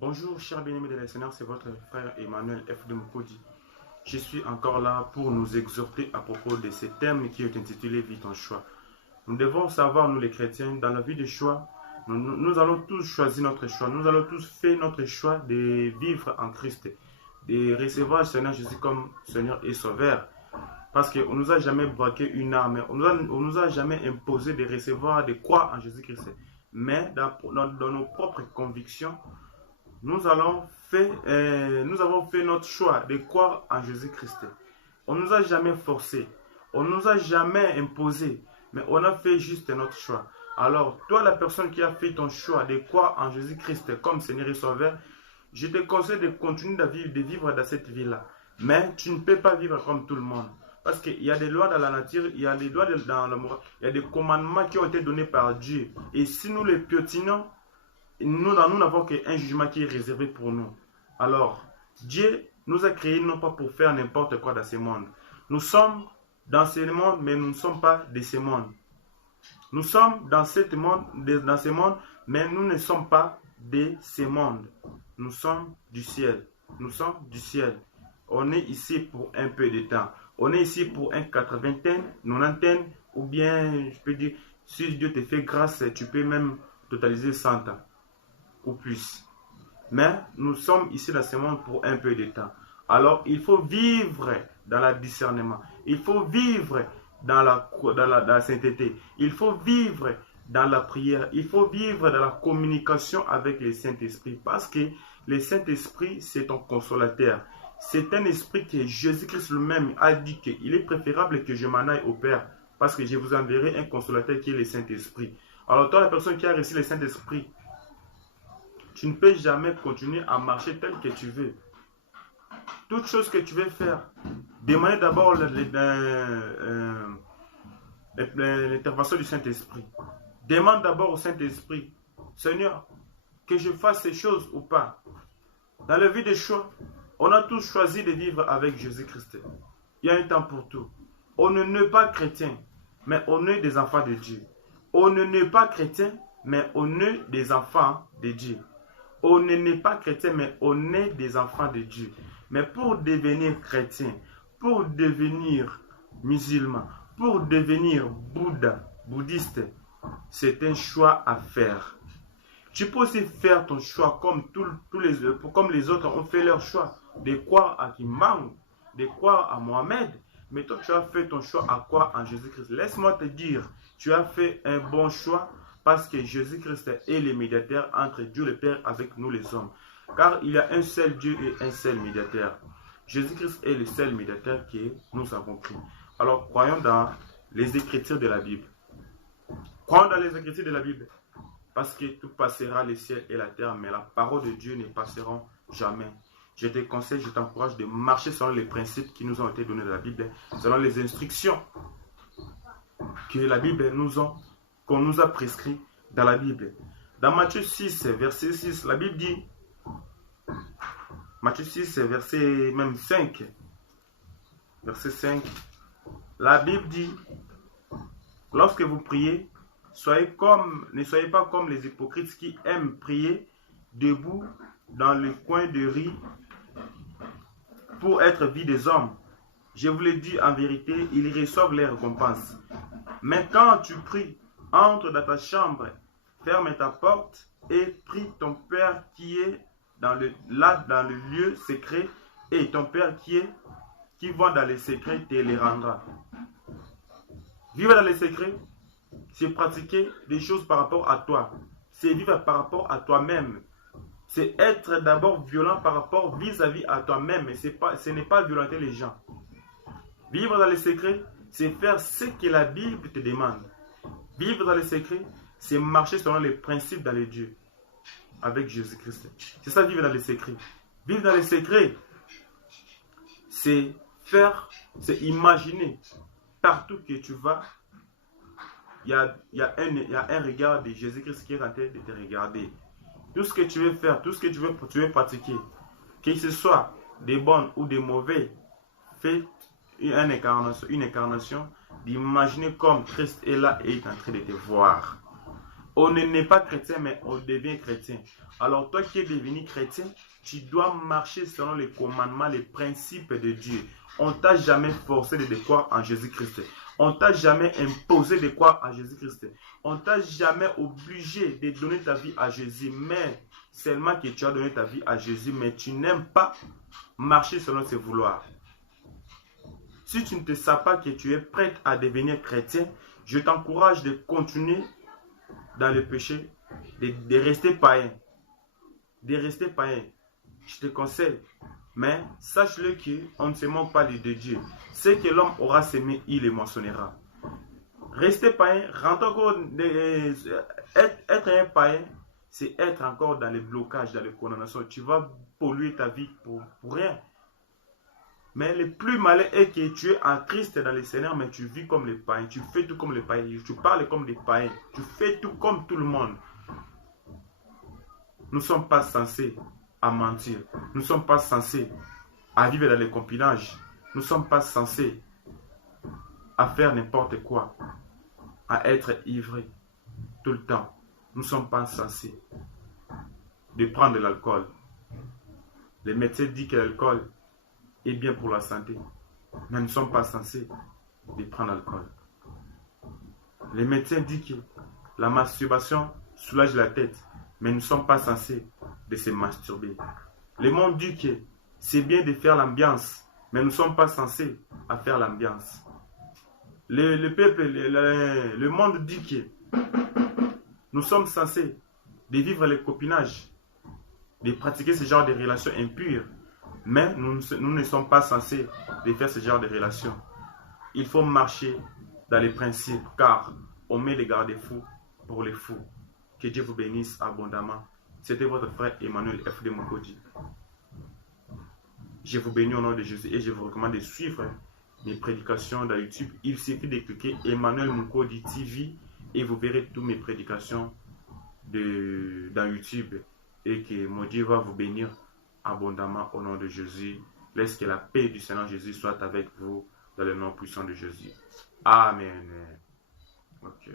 Bonjour, chers bien-aimés de la Seigneur, c'est votre frère Emmanuel F. de Mukodi. Je suis encore là pour nous exhorter à propos de ce thème qui est intitulé Vis ton choix. Nous devons savoir, nous les chrétiens, dans la vie de choix, nous allons tous choisir notre choix. Nous allons tous faire notre choix de vivre en Christ, de recevoir le Seigneur Jésus comme Seigneur et Sauveur. Parce qu'on ne nous a jamais braqué une arme, on ne nous a jamais imposé de recevoir, de croire en Jésus-Christ. Mais dans nos propres convictions, nous avons fait notre choix de croire en Jésus-Christ. On ne nous a jamais forcé, on ne nous a jamais imposé, mais on a fait juste notre choix. Alors, toi, la personne qui a fait ton choix de croire en Jésus-Christ comme Seigneur et Sauveur, je te conseille de continuer de vivre dans cette vie-là. Mais tu ne peux pas vivre comme tout le monde. Parce qu'il y a des lois dans la nature, il y a des lois dans le moral, il y a des commandements qui ont été donnés par Dieu. Et si nous les piétinons, nous n'avons qu'un jugement qui est réservé pour nous. Alors, Dieu nous a créés non pas pour faire n'importe quoi dans ce monde. Nous sommes dans ce monde, mais nous ne sommes pas de ce monde. Nous sommes dans ce monde, mais nous ne sommes pas de ce monde. Nous sommes du ciel. Nous sommes du ciel. On est ici pour un peu de temps. On est ici pour un 80, 90, ou bien, je peux dire, si Dieu te fait grâce, tu peux même totaliser 100 ans ou plus. Mais nous sommes ici dans ce monde pour un peu de temps. Alors, il faut vivre dans le discernement. Il faut vivre dans la sainteté. Il faut vivre dans la prière. Il faut vivre dans la communication avec le Saint-Esprit. Parce que le Saint-Esprit, c'est ton consolateur. C'est un esprit que Jésus-Christ lui-même a dit qu'il est préférable que je m'en aille au Père. Parce que je vous enverrai un consolateur qui est le Saint-Esprit. Alors, toi, la personne qui a reçu le Saint-Esprit, tu ne peux jamais continuer à marcher tel que tu veux. Toute chose que tu veux faire, demandez d'abord l'intervention du Saint-Esprit. Demande d'abord au Saint-Esprit, Seigneur, que je fasse ces choses ou pas. Dans la vie des choix, on a tous choisi de vivre avec Jésus-Christ. Il y a un temps pour tout. On ne naît pas chrétien, mais on est des enfants de Dieu. On ne naît pas chrétien, mais on est des enfants de Dieu. On n'est pas chrétien, mais on est des enfants de Dieu. Mais pour devenir chrétien, pour devenir musulman, pour devenir bouddhiste, c'est un choix à faire. Tu peux aussi faire ton choix comme les autres ont fait leur choix, de croire à Kimang, de croire à Mohamed. Mais toi, tu as fait ton choix à croire en Jésus-Christ. Laisse-moi te dire, tu as fait un bon choix. Parce que Jésus-Christ est le médiateur entre Dieu le Père avec nous les hommes. Car il y a un seul Dieu et un seul médiateur. Jésus-Christ est le seul médiateur que nous avons pris. Alors croyons dans les Écritures de la Bible. Croyons dans les Écritures de la Bible. Parce que tout passera, le ciel et la terre, mais la parole de Dieu ne passeront jamais. Je te conseille, je t'encourage de marcher selon les principes qui nous ont été donnés dans la Bible, selon les instructions que la Bible qu'on nous a prescrit dans la Bible. Dans Matthieu 6, verset 6, la Bible dit, Matthieu 6, verset même 5, verset 5, la Bible dit, lorsque vous priez, ne soyez pas comme les hypocrites qui aiment prier debout dans le coin de riz pour être vus des hommes. Je vous le dis en vérité, ils reçoivent leur récompense. Mais quand tu pries, entre dans ta chambre, ferme ta porte et prie ton Père qui est dans le lieu secret, et ton Père qui va dans les secrets te les rendra. Vivre dans les secrets, c'est pratiquer des choses par rapport à toi. C'est vivre par rapport à toi-même. C'est être d'abord violent par rapport vis-à-vis à toi-même, mais ce n'est pas violenter les gens. Vivre dans les secrets, c'est faire ce que la Bible te demande. Vivre dans les secrets, c'est marcher selon les principes dans les dieux, avec Jésus-Christ. C'est ça, vivre dans les secrets. Vivre dans les secrets, c'est imaginer partout que tu vas, il y a un regard de Jésus-Christ qui est en train de te regarder. Tout ce que tu veux faire, tout ce que tu veux pratiquer, que ce soit des bons ou des mauvais, fais une incarnation d'imaginer comme Christ est là et est en train de te voir. On n'est pas chrétien, mais on devient chrétien. Alors toi qui es devenu chrétien, tu dois marcher selon les commandements, les principes de Dieu. On t'a jamais forcé de croire en Jésus-Christ. On t'a jamais imposé de croire en Jésus-Christ. On t'a jamais obligé de donner ta vie à Jésus, mais seulement que tu as donné ta vie à Jésus, mais tu n'aimes pas marcher selon ses vouloirs. Si tu ne te sens pas que tu es prête à devenir chrétien, je t'encourage de continuer dans le péché, de rester païen. De rester païen. Je te conseille. Mais sache-le qu'on ne se moque pas de Dieu. Ce que l'homme aura semé, il le moissonnera. Rester païen, être un païen, c'est être encore dans les blocages, dans les condamnations. Tu vas polluer ta vie pour rien. Mais le plus malin est que tu es en Christ dans le Seigneur, mais tu vis comme les païens. Tu fais tout comme les païens. Tu parles comme des païens. Tu fais tout comme tout le monde. Nous ne sommes pas censés à mentir. Nous ne sommes pas censés à vivre dans les compagnons. Nous ne sommes pas censés à faire n'importe quoi, à être ivrés tout le temps. Nous ne sommes pas censés de prendre de l'alcool. Les médecins disent que l'alcool est bien pour la santé, mais nous ne sommes pas censés de prendre l'alcool. Les médecins disent que la masturbation soulage la tête, mais nous ne sommes pas censés de se masturber. Le monde dit que c'est bien de faire l'ambiance, mais nous ne sommes pas censés à faire l'ambiance. Le peuple, le monde dit que nous sommes censés de vivre le copinage, de pratiquer ce genre de relations impures, mais nous ne sommes pas censés de faire ce genre de relations. Il faut marcher dans les principes, car on met les garde-fous pour les fous. Que Dieu vous bénisse abondamment. C'était votre frère Emmanuel F. de Mukodi. Je vous bénis au nom de Jésus et je vous recommande de suivre mes prédications dans YouTube. Il suffit de cliquer Emmanuel Mukodi TV et vous verrez toutes mes prédications dans YouTube. Et que mon Dieu va vous bénir abondamment au nom de Jésus. Laisse que la paix du Seigneur Jésus soit avec vous dans le nom puissant de Jésus. Amen. Ok.